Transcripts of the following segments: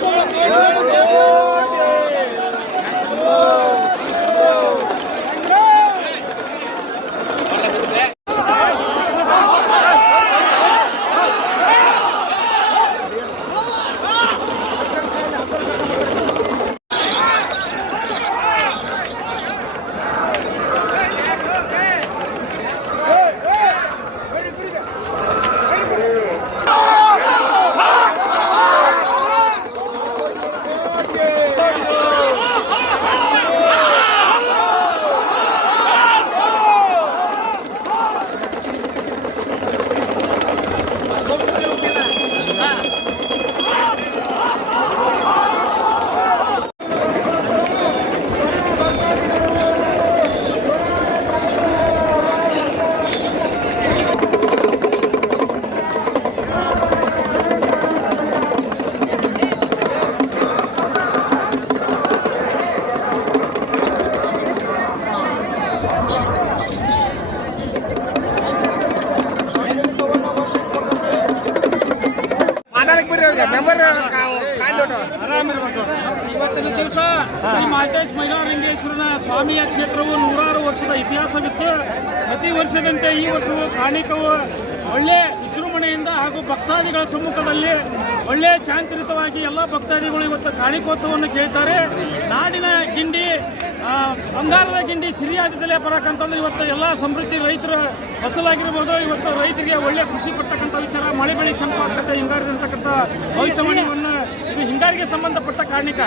Yeah. ಇವತ್ತಿನ ದಿವಸ ಶ್ರೀ ಮಾಲ್ಟೇಶ್ ಮೈಲಾರಂಗೇಶ್ವರನ ಸ್ವಾಮಿಯ ಕ್ಷೇತ್ರವು ನೂರಾರು ವರ್ಷದ ಇತಿಹಾಸವಿತ್ತು. ಪ್ರತಿ ವರ್ಷದಂತೆ ಈ ವರ್ಷವೂ ಕಾಣಿಕವು ಒಳ್ಳೆ ವಿಜೃಂಭಣೆಯಿಂದ ಹಾಗೂ ಭಕ್ತಾದಿಗಳ ಸಮ್ಮುಖದಲ್ಲಿ ಒಳ್ಳೆ ಶಾಂತಿಯುತವಾಗಿ ಎಲ್ಲ ಭಕ್ತಾದಿಗಳು ಇವತ್ತು ಕಾಣಿಕೋತ್ಸವವನ್ನು ಕೇಳ್ತಾರೆ. ನಾಡಿನ ಗಿಂಡಿ ಬಂಗಾರದ ಗಿಂಡಿ ಸಿರಿಯಾದಲ್ಲೇ ಬರಕಂತಂದ್ರೆ ಇವತ್ತು ಎಲ್ಲ ಸಮೃದ್ಧಿ ರೈತರ ಫಸಲಾಗಿರ್ಬೋದು. ಇವತ್ತು ರೈತರಿಗೆ ಒಳ್ಳೆ ಖುಷಿ ಪಡ್ತಕ್ಕಂಥ ವಿಚಾರ, ಮಳೆ ಬೆಳೆ ಸಂಪಾದಕತೆ, ಹಿಂಗಾರಿ ಅಂತಕ್ಕಂಥ ಭವಿಷ್ಯವಾಣಿಯನ್ನು ಇದು ಹಿಂಗಾರಿಗೆ ಸಂಬಂಧಪಟ್ಟ ಕಾರಣಿಕ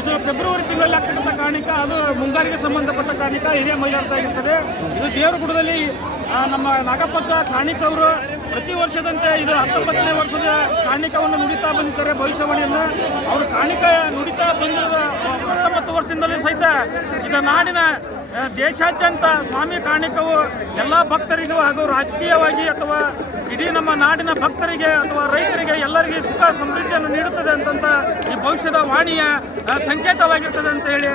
ಇದು ಫೆಬ್ರವರಿ ತಿಂಗಳಲ್ಲಿ ಆಗ್ತಕ್ಕಂಥ ಕಾರಣಿಕ ಅದು ಮುಂಗಾರಿಗೆ ಸಂಬಂಧಪಟ್ಟ ಕಾರಣಿಕ ಹಿರಿಯ ಮೈಲಾರದಾಗಿರ್ತದೆ. ಇದು ದೇವರಗುಡದಲ್ಲಿ ನಮ್ಮ ನಾಗಪ್ಪಚ್ಚ ಕಾಣಿಕ ಅವರು ಪ್ರತಿ ವರ್ಷದಂತೆ ಇದು ಹತ್ತೊಂಬತ್ತನೇ ವರ್ಷದ ಕಾಣಿಕವನ್ನು ನುಡಿತಾ ಬಂದಿದ್ದಾರೆ ಭವಿಷ್ಯವಾಣಿಯನ್ನು. ಅವರು ಕಾಣಿಕ ನುಡಿತಾ ಬಂದಿರುವ ಹತ್ತೊಂಬತ್ತು ವರ್ಷದಿಂದಲೂ ಸಹಿತ ಈಗ ನಾಡಿನ ದೇಶಾದ್ಯಂತ ಸ್ವಾಮಿ ಕಾಣಿಕವು ಎಲ್ಲ ಭಕ್ತರಿಗೂ ಹಾಗೂ ರಾಜಕೀಯವಾಗಿ ಅಥವಾ ಇಡೀ ನಮ್ಮ ನಾಡಿನ ಭಕ್ತರಿಗೆ ಅಥವಾ ರೈತರಿಗೆ ಎಲ್ಲರಿಗೆ ಸುಖ ಸಮೃದ್ಧಿಯನ್ನು ನೀಡುತ್ತದೆ ಅಂತಂತ ಈ ಭವಿಷ್ಯದ ವಾಣಿಯ ಸಂಕೇತವಾಗಿರ್ತದೆ ಅಂತ ಹೇಳಿ.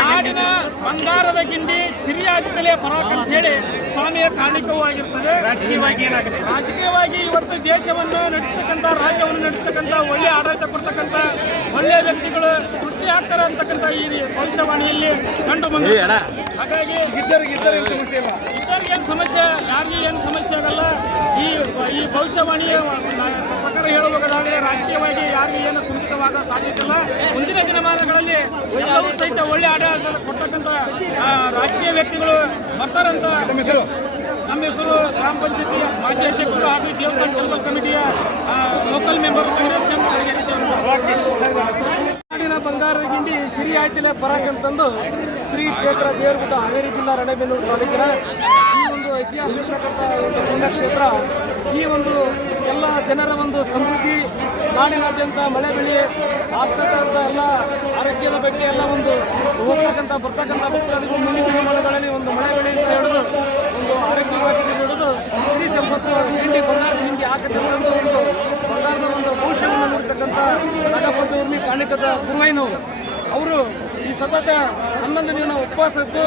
ನಾಡಿನ ಬಂಗಾರದ ಗಿಂಡಿ ಸಿರಿಯಾಗಿದ್ದಲೇ ಬರಬೇಕು ಅಂತ ಹೇಳಿ ಸ್ವಾಮಿಯ ಕಾರಣಕ್ಕೂ ಆಗಿರ್ತದೆ. ರಾಜಕೀಯವಾಗಿ ಏನಾಗುತ್ತೆ ರಾಜಕೀಯವಾಗಿ ಇವತ್ತು ದೇಶವನ್ನು ನಡೆಸ್ತಕ್ಕಂಥ ರಾಜ್ಯವನ್ನು ನಡೆಸ್ತಕ್ಕಂಥ ಒಳ್ಳೆ ಆಡಳಿತ ಕೊಡ್ತಕ್ಕಂಥ ಒಳ್ಳೆ ವ್ಯಕ್ತಿಗಳು ಸೃಷ್ಟಿ ಆಗ್ತಾರೆ ಅಂತಕ್ಕಂಥ ಈ ಭವಿಷ್ಯವಾಣಿಯಲ್ಲಿ ಕಂಡು ಬಂದಿದೆ. ಹಾಗಾಗಿ ಇದ್ದರಿಗೆ ಇದ್ದರಿಗೆ ಸಮಸ್ಯೆ ಇಲ್ಲ? ಇದ್ದವ್ರಿಗೆ ಏನು ಸಮಸ್ಯೆ? ಯಾರಿಗೆ ಏನು ಸಮಸ್ಯೆ ಆಗಲ್ಲ. ಈ ಈ ಭವಿಷ್ಯವಾಣಿಯ ಪ್ರಕಾರ ಹೇಳುವುದಾದರೆ ರಾಜಕೀಯವಾಗಿ ಯಾರು ಏನು ಕುಂಠಿತವಾದ ಸಾಧ್ಯತೆ ಇಲ್ಲ. ಮುಂದಿನ ದಿನಮಾನಗಳಲ್ಲಿ ಎಲ್ಲವೂ ಸಹಿತ ಒಳ್ಳೆ ಆಡಳಿತ ಕೊಡ್ತಕ್ಕಂಥ ರಾಜಕೀಯ ವ್ಯಕ್ತಿಗಳು ಬರ್ತಾರಂತ ನಮ್ಮ ಹೆಸರು? ಗ್ರಾಮ ಪಂಚಾಯತಿ ಮಾಜಿ ಅಧ್ಯಕ್ಷರು ಹಾಗೂ ದೇವಸ್ಥಾನ ಟೆಂಪಲ್ ಕಮಿಟಿಯ ಲೋಕಲ್ ಮೆಂಬರ್ ಸುರೇಶ್ ಎಂ ನಾಡಿನ ಬಂಗಾರದ ಗಿಂಡಿ ಸಿರಿ ಆಯ್ತಿನ ಪರಾಕ್ ಅಂತಂದು ಶ್ರೀ ಕ್ಷೇತ್ರ ದೇವರಗುಡ್ಡ ಹಾವೇರಿ ಜಿಲ್ಲಾ ರಣಬೆನ್ನೂರು ತಾಲೂಕಿನ ಈ ಇರತಕ್ಕಂಥ ಒಂದು ಪುಣ್ಯಕ್ಷೇತ್ರ ಈ ಒಂದು ಎಲ್ಲ ಜನರ ಒಂದು ಸಮೃದ್ಧಿ, ನಾಡಿನಾದ್ಯಂತ ಮಳೆ ಬೆಳೆ ಆಗ್ತಕ್ಕಂಥ ಎಲ್ಲ ಆರೋಗ್ಯದ ಬಗ್ಗೆ ಎಲ್ಲ ಒಂದು ಹೋಗ್ತಕ್ಕಂಥ, ಬರ್ತಕ್ಕಂಥ ಭಕ್ತಾದಿಗಳು ಮುಂದಿನ ದಿನಮಾನಗಳಲ್ಲಿ ಒಂದು ಮಳೆ ಬೆಳೆ ಅಂತ ಹಿಡಿದು ಒಂದು ಆರೋಗ್ಯವಾಗಿ ಹಿಡಿದು ಸಿರಿ ಸಂಪತ್ತು ಹಿಂಡಿ ಬಂಗಾರದ ಹಿಂಡಿ ಹಾಕತಕ್ಕಂಥ ಒಂದು ಬಂಗಾರದ ಒಂದು ಭವಿಷ್ಯವನ್ನು ನೀಡ್ತಕ್ಕಂಥ ನಾಗಪತಿ ಉರ್ಮಿ ಕಾಣಿಕದ ಗುರುವೈನವರು. ಅವರು ಈ ಸತತ ಹನ್ನೊಂದು ದಿನ ಉಪವಾಸದ್ದು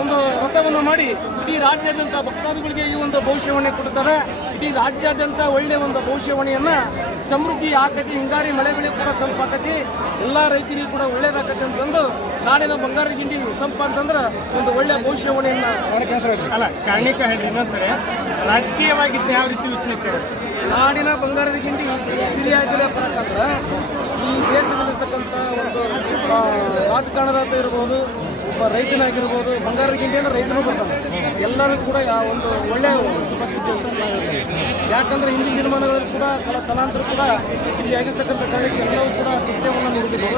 ಒಂದು ವ್ರತವನ್ನು ಮಾಡಿ ಇಡೀ ರಾಜ್ಯಾದ್ಯಂತ ಭಕ್ತಾದಿಗಳಿಗೆ ಈ ಒಂದು ಭವಿಷ್ಯವಾಣಿ ಕೊಡ್ತಾರೆ. ಇಡೀ ರಾಜ್ಯಾದ್ಯಂತ ಒಳ್ಳೆಯ ಒಂದು ಭವಿಷ್ಯವಾಣಿಯನ್ನ ಸಮೃದ್ಧಿ ಆಕತಿ, ಹಿಂಗಾರಿ ಮಳೆ ಬೆಳೆ ಕೂಡ ಸ್ವಲ್ಪ ಆಕತಿ, ಎಲ್ಲ ರೈತರಿಗೂ ಕೂಡ ಒಳ್ಳೇದಾಕತಿ ಅಂತಂದು ನಾಡಿನ ಬಂಗಾರ ಗಿಂಡಿ ಸಂಪ ಅಂತಂದ್ರೆ ಒಂದು ಒಳ್ಳೆಯ ಭವಿಷ್ಯವಾಣಿಯನ್ನ ಅಲ್ಲ, ಕಾರಣಿಕ ಹೇಳಿ ಇನ್ನೊಂದರೆ ರಾಜಕೀಯವಾಗಿ ಯಾವ ರೀತಿ ವಿಶ್ಲೇಷಣೆ ನಾಡಿನ ಬಂಗಾರದ ಗಿಂಡಿ ಸಿರಿಯಾಗಿರೋ ಪ್ರಕಾರ ಈ ದೇಶದಲ್ಲಿರ್ತಕ್ಕಂಥ ಒಂದು ರಾಜಕಾರಣದ ರಾಜಕಾರಣದಾತ ಇರ್ಬೋದು, ಒಬ್ಬ ರೈತನಾಗಿರ್ಬೋದು, ಬಂಗಾರದ ಗಿಂಡಿ ಅಂದ್ರೆ ರೈತನು ಬರ್ತಾನೆ. ಎಲ್ಲರೂ ಕೂಡ ಒಂದು ಒಳ್ಳೆಯ ಶುಭ ಸುದ್ದಿ ಅಂತ ನಾನು. ಯಾಕಂದ್ರೆ ಹಿಂದಿನ ದಿನಮಾನಗಳಲ್ಲಿ ಕೂಡ ಕಲ ತಲಾಂತರ ಕೂಡ ಇಲ್ಲಿ ಆಗಿರ್ತಕ್ಕಂಥ ಕಾರಣಕ್ಕೆ ಎಲ್ಲರೂ ಕೂಡ ಸತ್ಯವನ್ನು ನೋಡಿದ್ರು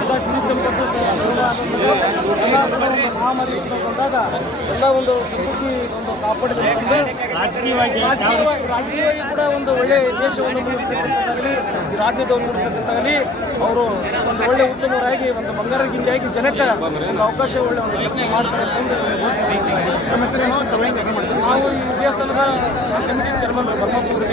ಎಲ್ಲ ಸಿರಿ ಸಂಪತ್ತು ಮಹಾಮಾರಿ ಬಂದಾಗ ಎಲ್ಲ ಒಂದು ಸಮೃದ್ಧಿ ಒಂದು ಕಾಪಾಡಿದ ರಾಜಕೀಯವಾಗಿ ರಾಜಕೀಯವಾಗಿ ರಾಜಕೀಯವಾಗಿ ಕೂಡ ಒಂದು ಒಳ್ಳೆ ದೇಶವನ್ನು ಮುಗಿಸ್ತಕ್ಕಂಥದ್ದಾಗಲಿ ಈ ರಾಜ್ಯದವರು ಮುಗಿಸ್ತಕ್ಕಂಥಾಗಲಿ ಅವರು ಒಂದು ಒಳ್ಳೆ ಉತ್ತಮರಾಗಿ ಒಂದು ಬಂಗಾರ ಗಿಂಡಿಯಾಗಿ ಜನಕ್ಕೆ ಒಂದು ಅವಕಾಶ ಒಳ್ಳೆ ಒಂದು ಕೆಲಸ ಮಾಡ್ತಾರೆ? ನಾವು ಈ ದೇವಸ್ಥಾನದ ಕಮಿಟಿ ಚೇರ್ಮನ್ ಬ್ರಹ್ಮಪುರ